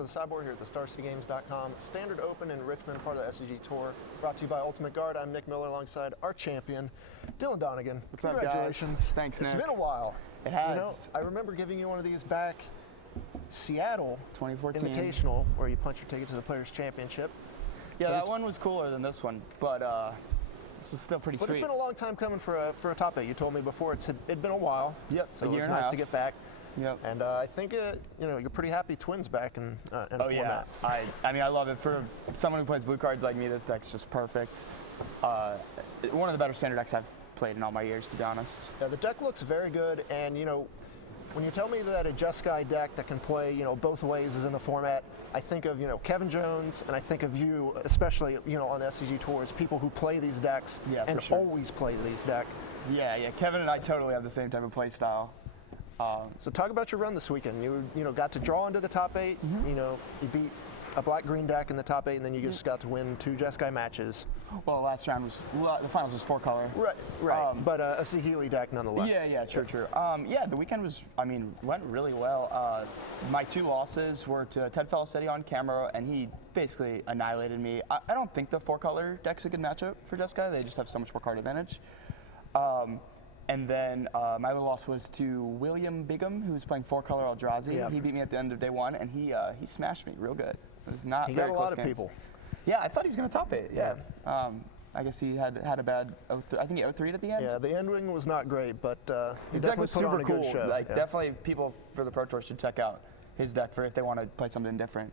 to the Sideboard here at the StarCityGames.com. Standard Open in Richmond, part of the SCG Tour. Brought to you by Ultimate Guard. I'm Nick Miller alongside our champion, Dylan Donegan. What's up, Congratulations. guys? Thanks, Nick. It's been a while. It has. You know, I remember giving you one of these back Seattle 2014 Invitational, where you punch your ticket to the Players' Championship. Yeah, that one was cooler than this one, but this was still pretty sweet. But it's been a long time coming for a top 8. You told me before it'd been a while. Yep, so a year it's and a nice half to get back. Yep. And I think you're pretty happy Twins back in a format. Yeah, I mean I love it. For someone who plays blue cards like me, this deck's just perfect. One of the better standard decks I've played in all my years, to be honest. Yeah, the deck looks very good, and when you tell me that a Jeskai deck that can play both ways is in the format, I think of Kevin Jones, and I think of you, especially on the SCG tours, people who play these decks and always play these decks. Yeah. Kevin and I totally have the same type of play style. So talk about your run this weekend. You got to draw into the top 8. Mm-hmm. You beat a black-green deck in the top 8, and then you just got to win 2 Jeskai matches. Well, last round the finals was 4-color. Right. But a Saheeli deck nonetheless. Yeah, true. The weekend went really well. My 2 losses were to Ted Felicetti on camera, and he basically annihilated me. I don't think the 4-color deck's a good matchup for Jeskai. They just have so much more card advantage. And then my other loss was to William Bigham, who was playing 4-color Eldrazi. Yeah. He beat me at the end of day 1, and he smashed me real good. It was not he very got a close lot games. of people. Yeah, I thought he was going to top 8. Yeah. I guess he had a bad 0-3. I think he 0-3'd at the end. Yeah, the ending was not great, but his he deck was super cool. Show. Definitely people for the Pro Tour should check out his deck if they want to play something different.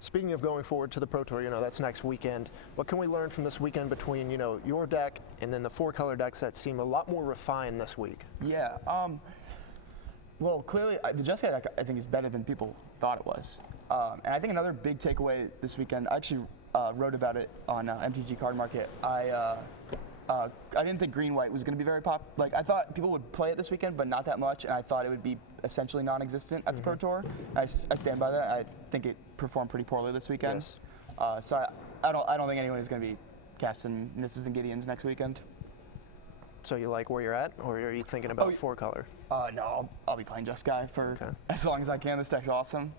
Speaking of going forward to the Pro Tour, that's next weekend. What can we learn from this weekend between, your deck and then the 4-color decks that seem a lot more refined this week? Yeah. Well, clearly, the Jeskai deck, I think, is better than people thought it was. And I think another big takeaway this weekend, I actually wrote about it on MTG Card Market. I didn't think green-white was going to be very pop. I thought people would play it this weekend, but not that much, and I thought it would be essentially non-existent at the Pro Tour. I stand by that. I think it performed pretty poorly this weekend. Yes. So I don't think anyone is going to be casting Nisses and Gideons next weekend. So you like where you're at, or are you thinking about 4-color? No, I'll be playing Jeskai for as long as I can. This deck's awesome.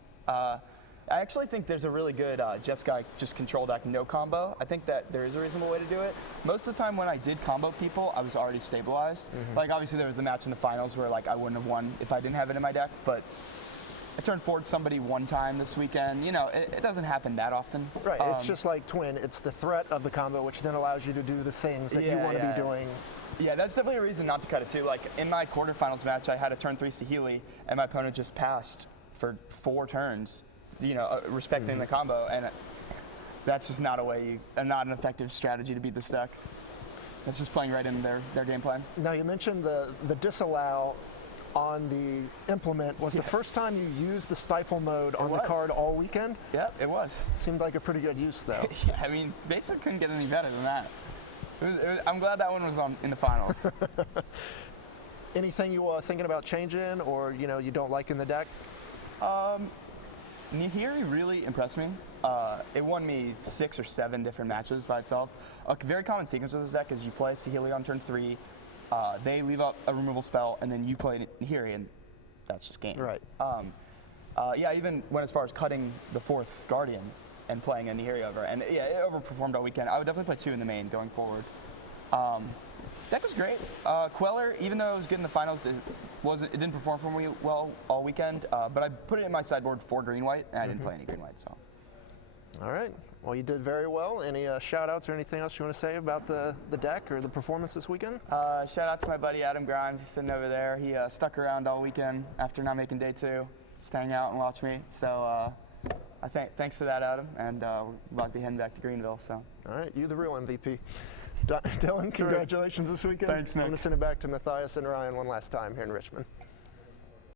I actually think there's a really good Jeskai just control deck no combo. I think that there is a reasonable way to do it. Most of the time when I did combo people, I was already stabilized. Obviously there was the match in the finals where I wouldn't have won if I didn't have it in my deck, but I turned forward somebody one time this weekend. It doesn't happen that often. Right, it's just like Twin. It's the threat of the combo, which then allows you to do the things that you want to be doing. Yeah, that's definitely a reason not to cut it too. In my quarterfinals match, I had a turn 3 Saheeli, and my opponent just passed for 4 turns. Respecting the combo, and that's just not not an effective strategy to beat this deck. That's just playing right in their game plan. Now you mentioned the disallow on the implement. Was the first time you used the stifle mode on the card all weekend? Yeah, it was. Seemed like a pretty good use though. Yeah, basically couldn't get any better than that. I'm glad that one was in the finals. Anything you are thinking about changing, or you don't like in the deck? Nihiri really impressed me. It won me 6 or 7 different matches by itself. A very common sequence with this deck is you play Saheeli on turn 3, they leave up a removal spell, and then you play Nihiri, and that's just game. Right. I even went as far as cutting the 4th Guardian and playing a Nihiri over, and it overperformed all weekend. I would definitely play 2 in the main going forward. Deck was great. Queller, even though it was good in the finals, it didn't perform for me well all weekend. But I put it in my sideboard for green-white, and I didn't play any green-white. So. All right. Well, you did very well. Any shout-outs or anything else you want to say about the deck or the performance this weekend? Shout out to my buddy Adam Grimes. He's sitting over there. He stuck around all weekend after not making day 2, just hang out and watch me. So thanks for that, Adam. And we're about to be heading back to Greenville. So. All right. You the real MVP. Dylan, congratulations this weekend. Thanks, Nick. I'm going to send it back to Matthias and Ryan one last time here in Richmond.